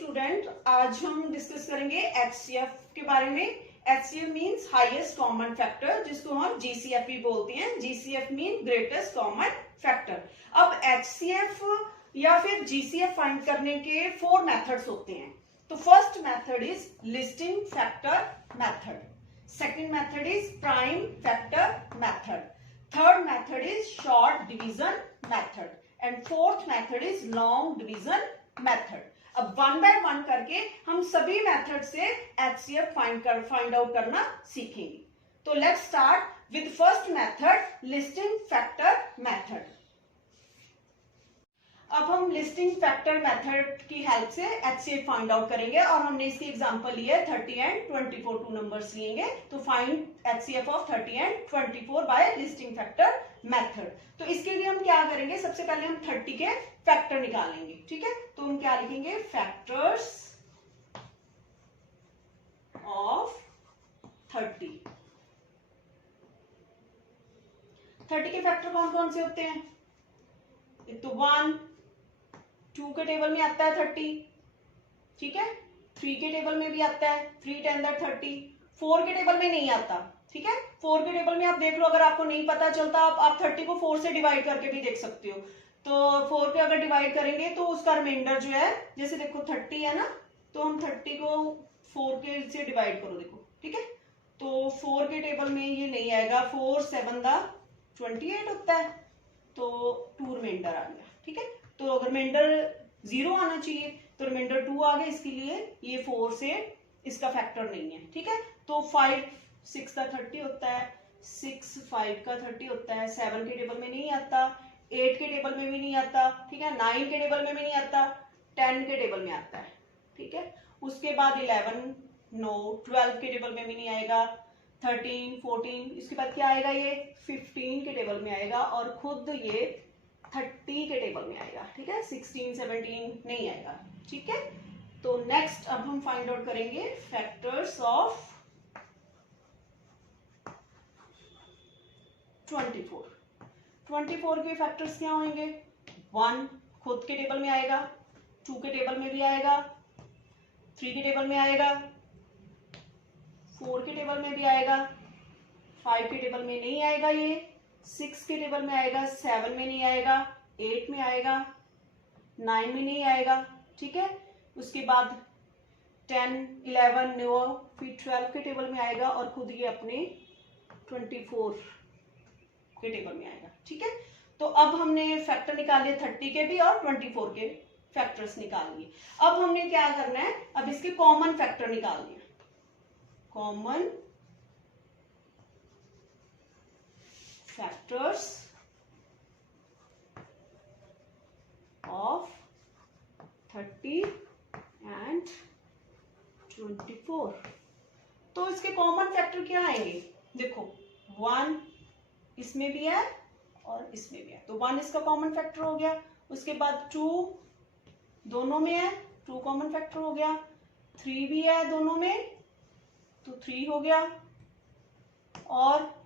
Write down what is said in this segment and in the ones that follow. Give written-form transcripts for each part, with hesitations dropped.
Student, आज हम discuss करेंगे एचसीएफ के बारे में। HCF means highest common factor, जिसको हम जीसीएफ भी बोलते हैं। GCF mean greatest common factor. अब एचसीएफ या फिर जीसीएफ फाइंड करने के 4 मेथड्स होते हैं। तो first method is listing factor method, second method is prime factor method, third method is short division method and fourth method is long division method. अब one by one करके हम सभी method से एचसीएफ फाइंड आउट करना सीखेंगे। तो let's start with first method, listing factor method. अब हम लिस्टिंग फैक्टर मेथड की हेल्प से एचसीएफ फाइंड आउट करेंगे और हमने इसकी एग्जांपल ली है 30 एंड 24, 2 नंबर्स लिएंगे। तो find HCF of 30 and 24 by listing factor method. तो इसके लिए हम क्या करेंगे, सबसे पहले हम 30 के फैक्टर निकालेंगे। ठीक है, तो हम क्या लिखेंगे, फैक्टर्स ऑफ 30। 30 के फैक्टर कौन कौन से होते हैं? एक तो 1, 2 के टेबल में आता है 30, ठीक है, 3 के टेबल में भी आता है 3 10 30, 4 के टेबल में नहीं आता। ठीक है, 4 के टेबल में आप देख लो, अगर आपको नहीं पता चलता आप 30 को 4 से डिवाइड करके भी देख सकते हो। तो 4 के अगर डिवाइड करेंगे तो उसका रिमाइंडर जो है, जैसे देखो 30 है ना, तो हम 30 को 4 के से डिवाइड करो, देखो ठीक है, तो 4 के टेबल में ये नहीं आएगा, 4 7 28 होता है, तो 2 रिमाइंडर आ गया। ठीक है, तो अगर रिमाइंडर 0 आना चाहिए तो रिमाइंडर 2 आ गया, इसके लिए ये 4 से इसका फैक्टर नहीं है। ठीक है, तो 5 6 का 30 होता है, 6 5 का 30 होता है, 7 के टेबल में नहीं आता, 8 के टेबल में भी नहीं आता, ठीक है, 9 के टेबल में भी नहीं आता, 10 के टेबल में आता है। ठीक है, उसके बाद 11 नो, 12 के टेबल में भी नहीं आएगा, 13 14, इसके बाद क्या आएगा, ये 15 के टेबल में आएगा और खुद ये 30 के टेबल में आएगा। ठीक है, 16 17 नहीं आएगा। ठीक है, तो नेक्स्ट अब हम फाइंड आउट करेंगे फैक्टर्स ऑफ 24। 24 के फैक्टर्स क्या होंगे? 1 खुद के टेबल में आएगा, 2 के टेबल में भी आएगा, 3 के टेबल में आएगा, 4 के टेबल में भी आएगा, 5 के टेबल में नहीं आएगा, ये 6 के टेबल में आएगा, 7 में नहीं आएगा, 8 में आएगा, 9 में नहीं आएगा। ठीक है, उसके बाद 10 11 9, फिर 12 के टेबल में आएगा और खुद ये अपने 24 के टेबल में आएगा। ठीक है, तो अब हमने फैक्टर निकाले 30 के भी और 24 के फैक्टर्स निकाल लिए। अब हमने क्या करना है, अब इसके कॉमन फैक्टर निकालने हैं। Common factors of 30 and 24। तो इसके कॉमन फैक्टर क्या आएंगे, देखो 1 इसमें भी है और इसमें भी है, तो 1 इसका कॉमन फैक्टर हो गया। उसके बाद 2 दोनों में है, 2 कॉमन फैक्टर हो गया, 3 भी है दोनों में, तो 3 हो गया, और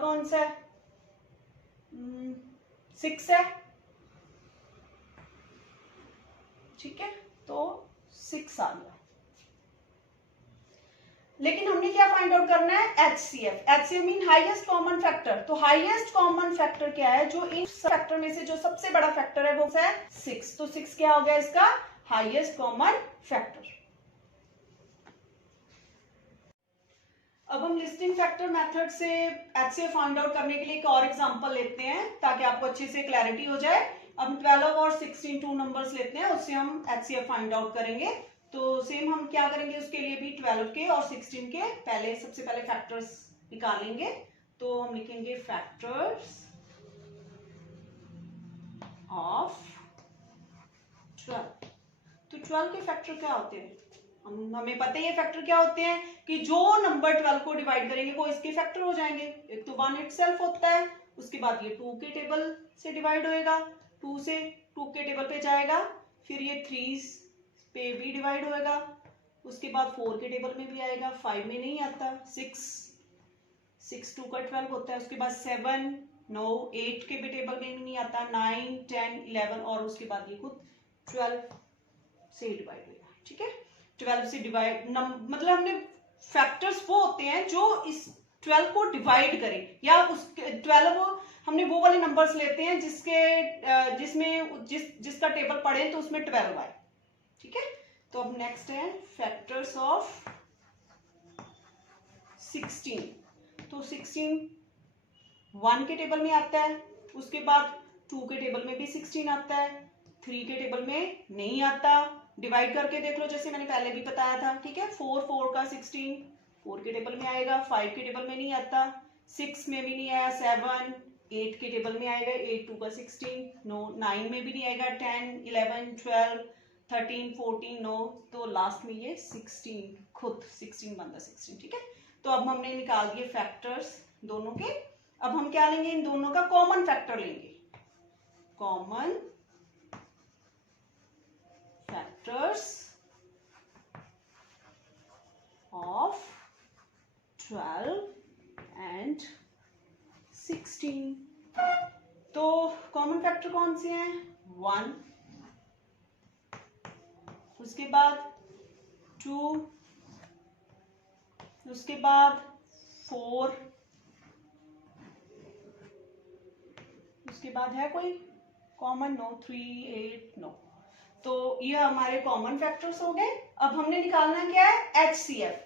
कौन सा है, 6 है। ठीक है, तो 6 आ गया। लेकिन हमने क्या फाइंड आउट करना है, HCF. HCF mean highest common factor. तो हाईएस्ट कॉमन फैक्टर क्या है, जो इन फैक्टर में से जो सबसे बड़ा फैक्टर है वो है 6। तो 6 क्या हो गया इसका हाईएस्ट कॉमन फैक्टर। अब हम लिस्टिंग फैक्टर मेथड से एचसीएफ फाइंड आउट करने के लिए एक और एग्जांपल लेते हैं ताकि आपको अच्छे से क्लैरिटी हो जाए। अब 12 और 16 2 नंबर्स लेते हैं, उससे हम एचसीएफ फाइंड आउट करेंगे। तो सेम हम क्या करेंगे, उसके लिए भी 12 के और 16 के सबसे पहले फैक्टर्स निकालेंगे। तो हम लिखेंगे फैक्टर्स ऑफ 12। तो 12 के फैक्टर क्या होते हैं, हमें पता है ये फैक्टर क्या होते हैं कि जो नंबर 12 को डिवाइड करेंगे वो इसके फैक्टर हो जाएंगे। एक तो 1 इटसेल्फ होता है, उसके बाद ये 2 के टेबल से डिवाइड होएगा, 2 से 2 के टेबल पे जाएगा, फिर ये 3 पे भी डिवाइड होएगा, उसके बाद 4 के टेबल में भी आएगा, 5 में नहीं आता, 6 2 का 12 होता है, उसके बाद 7 9 8 के भी टेबल में भी नहीं आता, 9 10 11 और उसके बाद ये खुद 12 से डिवाइड होगा, ठीक है। 12 से डिवाइड मतलब हमने फैक्टर्स वो होते हैं जो इस 12 को डिवाइड करें, या उस 12 हमने वो वाले नंबर्स लेते हैं जिसका टेबल पढ़े तो उसमें 12 आए, ठीक है। तो अब नेक्स्ट है फैक्टर्स ऑफ 16। तो 16 1 के टेबल में आता है, उसके बाद 2 के टेबल में भी 16 आता है, 3 के टेबल में नहीं आता। डिवाइड करके देख लो जैसे मैंने पहले भी बताया था, ठीक है। 4 का 16 4 के टेबल में आएगा, 5 के टेबल में नहीं आता, 6 में भी नहीं आया, 7 8 के टेबल में आएगा, 8 2 का 16 नो, 9 में भी नहीं आएगा, 10 11 12 13 14 नो, तो लास्ट में ये 16 खुद 16 बनता 16, ठीक है। तो अब हमने निकाल दिए फैक्टर्स दोनों के। अब हम क्या लेंगे, इन दोनों का कॉमन फैक्टर लेंगे, कॉमन फैक्टर्स ऑफ 12 एंड 16। तो कॉमन फैक्टर कौन से हैं, 1, उसके बाद 2, उसके बाद 4, उसके बाद है कोई कॉमन, नो, 3 8 नो। तो ये हमारे कॉमन फैक्टर्स हो गए। अब हमने निकालना क्या है, HCF।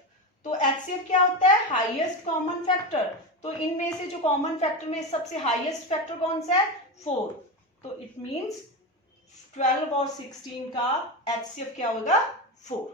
तो HCF क्या होता है, हाईएस्ट कॉमन फैक्टर। तो इनमें से जो कॉमन फैक्टर में सबसे हाईएस्ट फैक्टर कौन सा है, 4। तो इट मींस 12 और 16 का HCF क्या होगा, 4।